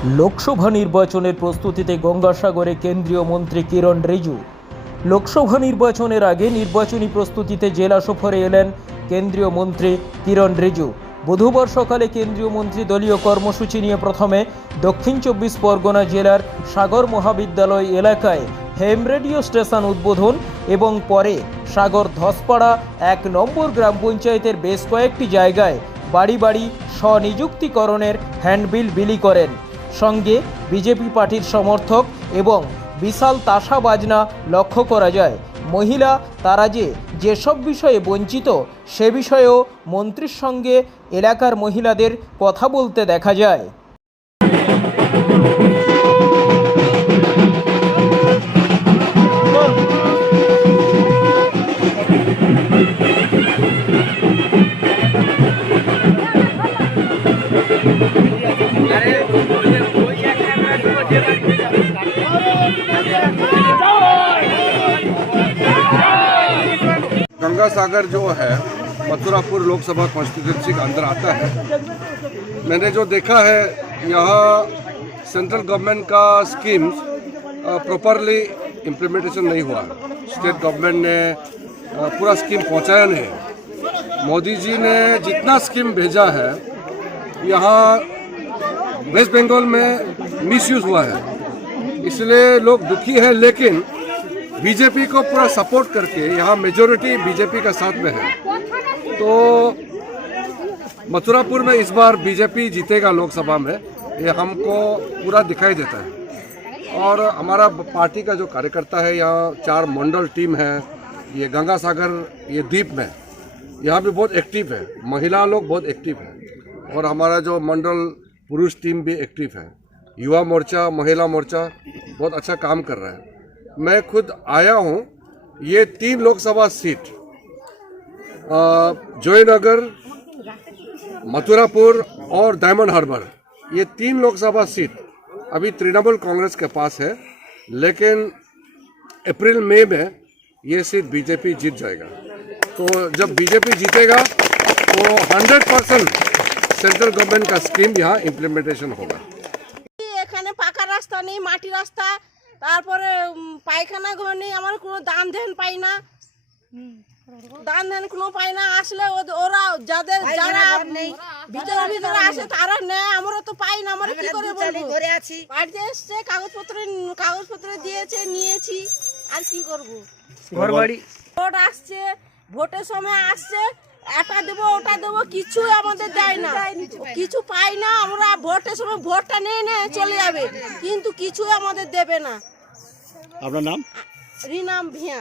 लोकसभा निर्वाचনের প্রস্তুতিতে গঙ্গাসাগরে কেন্দ্রীয় মন্ত্রী কিরণ রিজিজু। লোকসভা নির্বাচনের আগে নির্বাচনী প্রস্তুতিতে জেলা সফরে এলেন কেন্দ্রীয় মন্ত্রী কিরণ রিজিজু। বুধবার সকালে কেন্দ্রীয় মন্ত্রী দলীয় কর্মসূচি নিয়ে প্রথমে দক্ষিণ ২৪ পরগনা জেলার সাগর মহাবিদ্যালয় এলাকায় হেম রেডিও স্টেশন উদ্বোধন এবং পরে সাগর ধসপাড়া ১ নম্বর গ্রাম পঞ্চায়েতের বেশ কয়েকটি জায়গায় বাড়ি বাড়ি স্বনিযুক্তিকরণের হ্যান্ডবিল বিলি করেন। সঙ্গে বিজেপি পার্টির সমর্থক এবং বিশাল তাসা বাজনা লক্ষ্য করা যায়। মহিলা তারা যেসব বিষয়ে বঞ্চিত সে বিষয়েও মন্ত্রীর সঙ্গে এলাকার মহিলাদের কথা বলতে দেখা যায়। गंगा सागर जो है मथुरापुर लोकसभा कॉन्स्टिट्यूंसी के अंदर आता है। मैंने जो देखा है यहाँ सेंट्रल गवर्नमेंट का स्कीम्स प्रॉपरली इम्प्लीमेंटेशन नहीं हुआ है। स्टेट गवर्नमेंट ने पूरा स्कीम पहुँचाया नहीं। मोदी जी ने जितना स्कीम भेजा है यहाँ वेस्ट बंगाल में मिसयूज हुआ है, इसलिए लोग दुखी हैं। लेकिन बीजेपी को पूरा सपोर्ट करके यहाँ मेजोरिटी बीजेपी का साथ में है, तो मथुरापुर में इस बार बीजेपी जीतेगा लोकसभा में, ये हमको पूरा दिखाई देता है। और हमारा पार्टी का जो कार्यकर्ता है, यहाँ 4 मंडल टीम है, ये गंगा सागर ये द्वीप में यहाँ भी बहुत एक्टिव है। महिला लोग बहुत एक्टिव है और हमारा जो मंडल पुरुष टीम भी एक्टिव है। युवा मोर्चा, महिला मोर्चा बहुत अच्छा काम कर रहा है। मैं खुद आया हूँ। ये 3 लोकसभा सीट जयनगर, मथुरापुर और डायमंड हार्बर, ये 3 लोकसभा सीट अभी तृणमूल कांग्रेस के पास है, लेकिन अप्रैल मई में ये सीट बीजेपी जीत जाएगा। तो जब बीजेपी जीतेगा तो 100% सेंट्रल गवर्नमेंट का स्कीम यहाँ इम्प्लीमेंटेशन होगा। এখানে পাকা রাস্তা নেই, মাটি রাস্তা, তারপরে পায়খানা ঘর নেই, আমার কোনো দান ধ্যান পাই না, দান ধ্যান কোনো পাই না। আসলে ওরা যারা ভিতরে ভিতরে আসে তারা নেয়, আমরা তো পাই না। আমরা কি করে বলবো? বাড়িতে এসছে, কাগজপত্র দিয়েছে, নিয়েছি, আর কি করবো? ভোট আসছে, ভোটের সময় আসছে, এটা দেবো ওটা দেবো, কিছু আমাদের দেয় না, কিছু পাই না। আমরা ভোটের সময় ভোটটা নিয়ে চলে যাবে, কিন্তু কিছু আমাদের দেবে না। আপনার নাম? রিনাম ভিয়া।